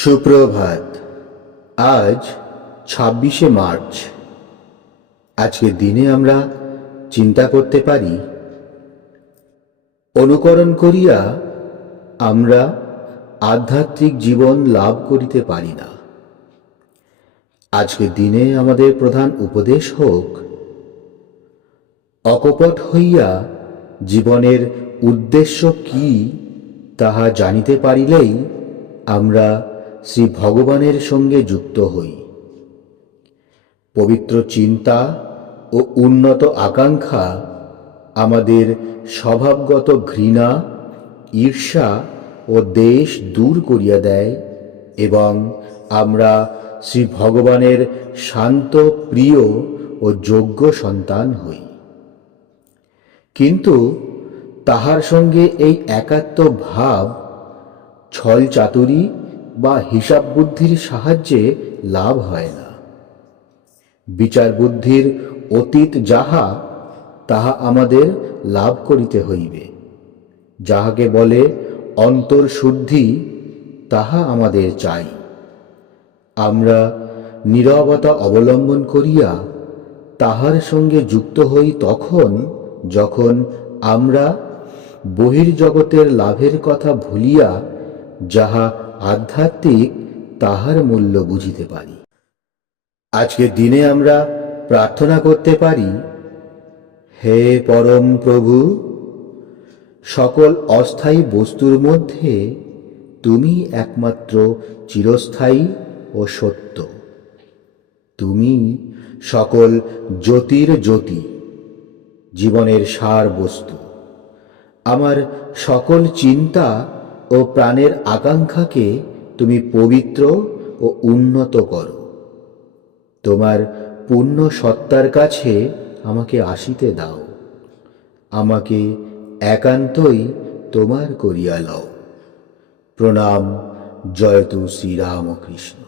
সুপ্রভাত। আজ ২৬শে মার্চ। আজকের দিনে আমরা চিন্তা করতে পারি, অনুকরণ করিয়া আমরা আধ্যাত্মিক জীবন লাভ করিতে পারি না। আজকের দিনে আমাদের প্রধান উপদেশ হোক, অকপট হইয়া জীবনের উদ্দেশ্য কি তাহা জানিতে পারিলেই আমরা শ্রী ভগবানের সঙ্গে যুক্ত হই। পবিত্র চিন্তা ও উন্নত আকাঙ্ক্ষা আমাদের স্বভাবগত ঘৃণা, ঈর্ষা ও দেশ দূর করিয়া দেয় এবং আমরা শ্রী ভগবানের শান্ত, প্রিয় ও যোগ্য সন্তান হই। কিন্তু তাহার সঙ্গে এই একাত্ম ভাব ছল চাতুরী বা হিসাব বুদ্ধির সাহায্যে লাভ হয় না। বিচার বুদ্ধির অতীত যাহা, তাহা আমাদের লাভ করিতে হইবে। যাহাকে বলে অন্তর্শুদ্ধি, তাহা আমাদের চাই। আমরা নীরবতা অবলম্বন করিয়া তাহার সঙ্গে যুক্ত হই তখন, যখন আমরা বহির্জগতের লাভের কথা ভুলিয়া যাহা আধ্যাত্মিক তাহার মূল্য বুঝিতে পারি। আজকের দিনে আমরা প্রার্থনা করতে পারি, হে পরম প্রভু, সকল অস্থায়ী বস্তুর মধ্যে তুমি একমাত্র চিরস্থায়ী ও সত্য। তুমি সকল জ্যোতির জ্যোতি, জীবনের সার বস্তু। আমার সকল চিন্তা ও প্রাণের আকাঙ্ক্ষাকে তুমি পবিত্র ও উন্নত করো। তোমার পূর্ণ সত্তার কাছে আমাকে আসিতে দাও। আমাকে একান্তই তোমার করিয়া লও। প্রণাম। জয়তু শ্রীরামকৃষ্ণ।